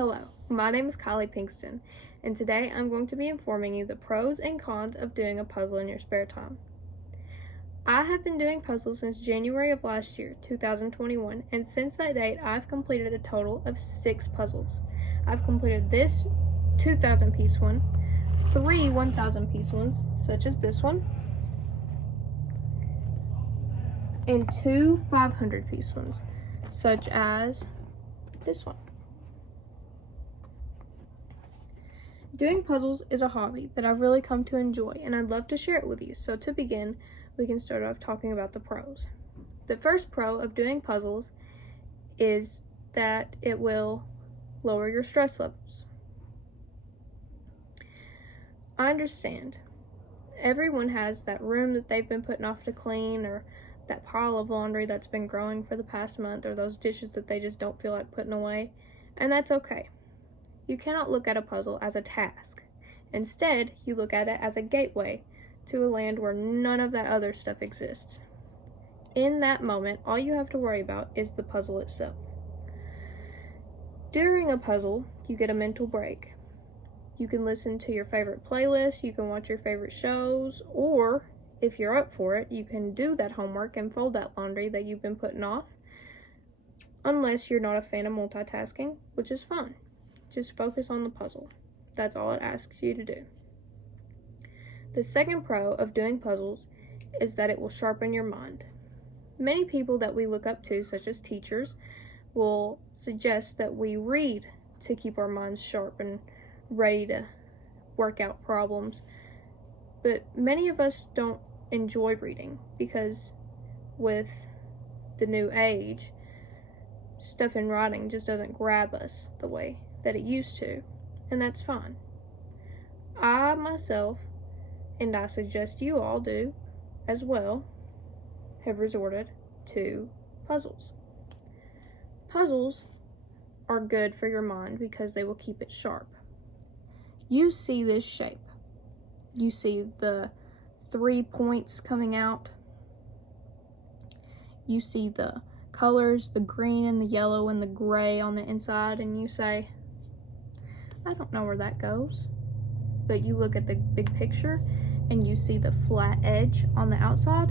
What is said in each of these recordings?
Hello, my name is Kylie Pinkston, and today I'm going to be informing you the pros and cons of doing a puzzle in your spare time. I have been doing puzzles since January of last year, 2021, and since that date I've completed a total of 6 puzzles. I've completed this 2,000 piece one, 3 1,000 piece ones, such as this one, and 2 500 piece ones, such as this one. Doing puzzles is a hobby that I've really come to enjoy, and I'd love to share it with you. So to begin, we can start off talking about the pros. The first pro of doing puzzles is that it will lower your stress levels. I understand. Everyone has that room that they've been putting off to clean, or that pile of laundry that's been growing for the past month, or those dishes that they just don't feel like putting away, and that's okay. You cannot look at a puzzle as a task. Instead, you look at it as a gateway to a land where none of that other stuff exists. In that moment, all you have to worry about is the puzzle itself. During a puzzle, you get a mental break. You can listen to your favorite playlist, you can watch your favorite shows, or if you're up for it, you can do that homework and fold that laundry that you've been putting off, unless you're not a fan of multitasking, which is fine. Just focus on the puzzle. That's all it asks you to do. The second pro of doing puzzles is that it will sharpen your mind. Many people that we look up to, such as teachers, will suggest that we read to keep our minds sharp and ready to work out problems. But many of us don't enjoy reading because with the new age, stuff in writing just doesn't grab us the way that it used to, and that's fine. I myself, and I suggest you all do as well, have resorted to puzzles. Puzzles are good for your mind because they will keep it sharp. You see this shape. You see the 3 points coming out. You see the colors, the green and the yellow and the gray on the inside, and you say, I don't know where that goes. But you look at the big picture and you see the flat edge on the outside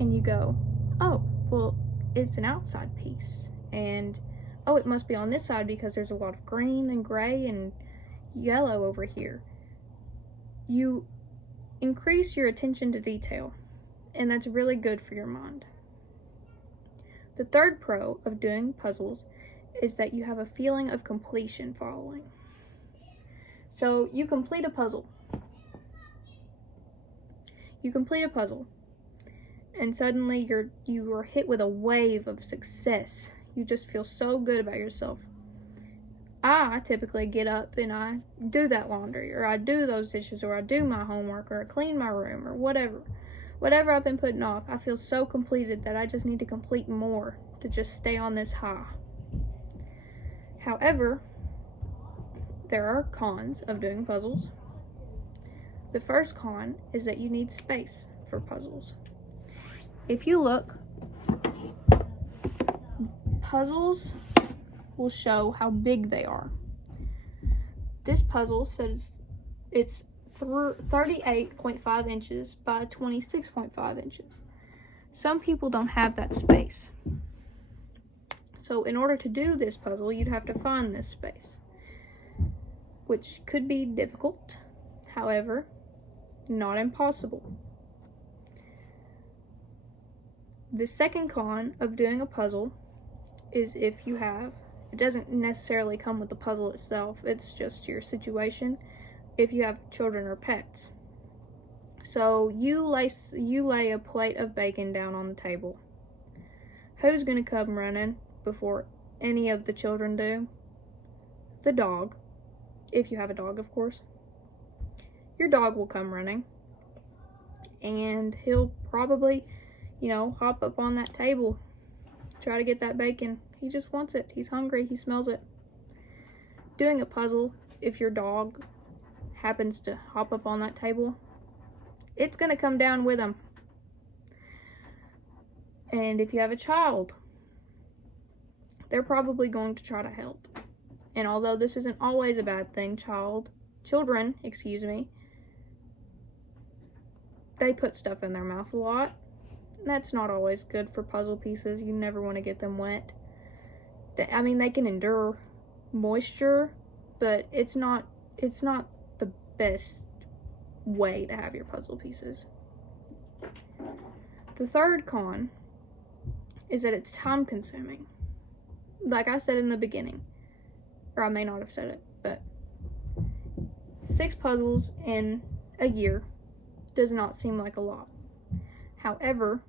and you go, oh, well, it's an outside piece. And, oh, it must be on this side because there's a lot of green and gray and yellow over here. You increase your attention to detail, and that's really good for your mind. The third pro of doing puzzles is that you have a feeling of completion following. So you complete a puzzle. And suddenly you are hit with a wave of success. You just feel so good about yourself. I typically get up and I do that laundry, or I do those dishes, or I do my homework, or I clean my room, or whatever I've been putting off. I feel so completed that I just need to complete more to just stay on this high. However, there are cons of doing puzzles. The first con is that you need space for puzzles. If you look, puzzles will show how big they are. This puzzle says it's 38.5 inches by 26.5 inches. Some people don't have that space. So in order to do this puzzle, you'd have to find this space, which could be difficult, however, not impossible. The second con of doing a puzzle is it doesn't necessarily come with the puzzle itself, it's just your situation if you have children or pets. So you lay a plate of bacon down on the table. Who's going to come running before any of the children do? The dog. If you have a dog, of course. Your dog will come running, and he'll probably, hop up on that table, try to get that bacon. He just wants it. He's hungry. He smells it. Doing a puzzle, if your dog happens to hop up on that table, it's going to come down with him. And if you have a child, they're probably going to try to help. And although this isn't always a bad thing, children, they put stuff in their mouth a lot. That's not always good for puzzle pieces. You never want to get them wet. They can endure moisture, but it's not the best way to have your puzzle pieces. The third con is that it's time consuming. Like I said in the beginning, or I may not have said it, but 6 puzzles in a year does not seem like a lot. However,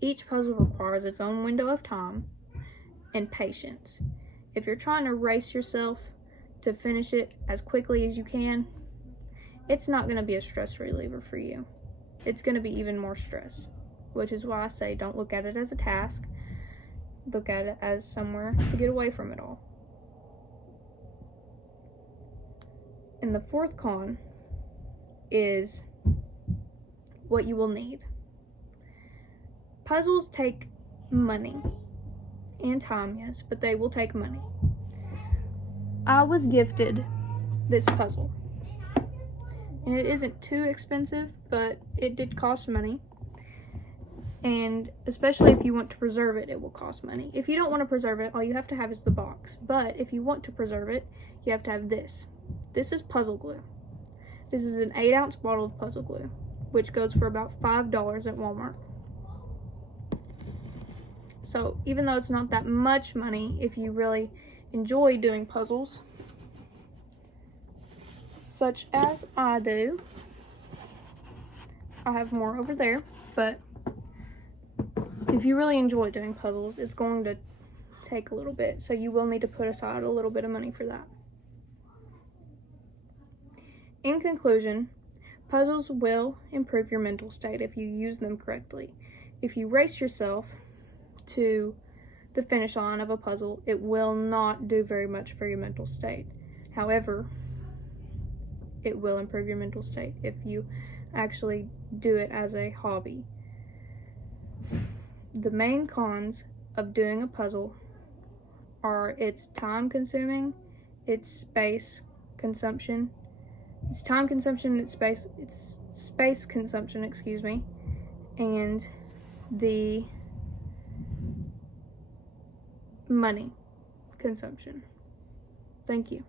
each puzzle requires its own window of time and patience. If you're trying to race yourself to finish it as quickly as you can, it's not going to be a stress reliever for you. It's going to be even more stress, which is why I say don't look at it as a task. Look at it as somewhere to get away from it all. And the fourth con is what you will need. Puzzles take money and time, yes, but they will take money. I was gifted this puzzle, and it isn't too expensive, but it did cost money. And especially if you want to preserve it, it will cost money. If you don't want to preserve it, all you have to have is the box. But if you want to preserve it, you have to have this. This is puzzle glue. This is an 8-ounce bottle of puzzle glue, which goes for about $5 at Walmart. So even though it's not that much money, if you really enjoy doing puzzles, such as I do, I have more over there, but if you really enjoy doing puzzles, it's going to take a little bit, so you will need to put aside a little bit of money for that. In conclusion, puzzles will improve your mental state if you use them correctly. If you race yourself to the finish line of a puzzle, it will not do very much for your mental state. However, it will improve your mental state if you actually do it as a hobby. The main cons of doing a puzzle are it's time consuming, it's space consumption, it's space consumption, and the money consumption. Thank you.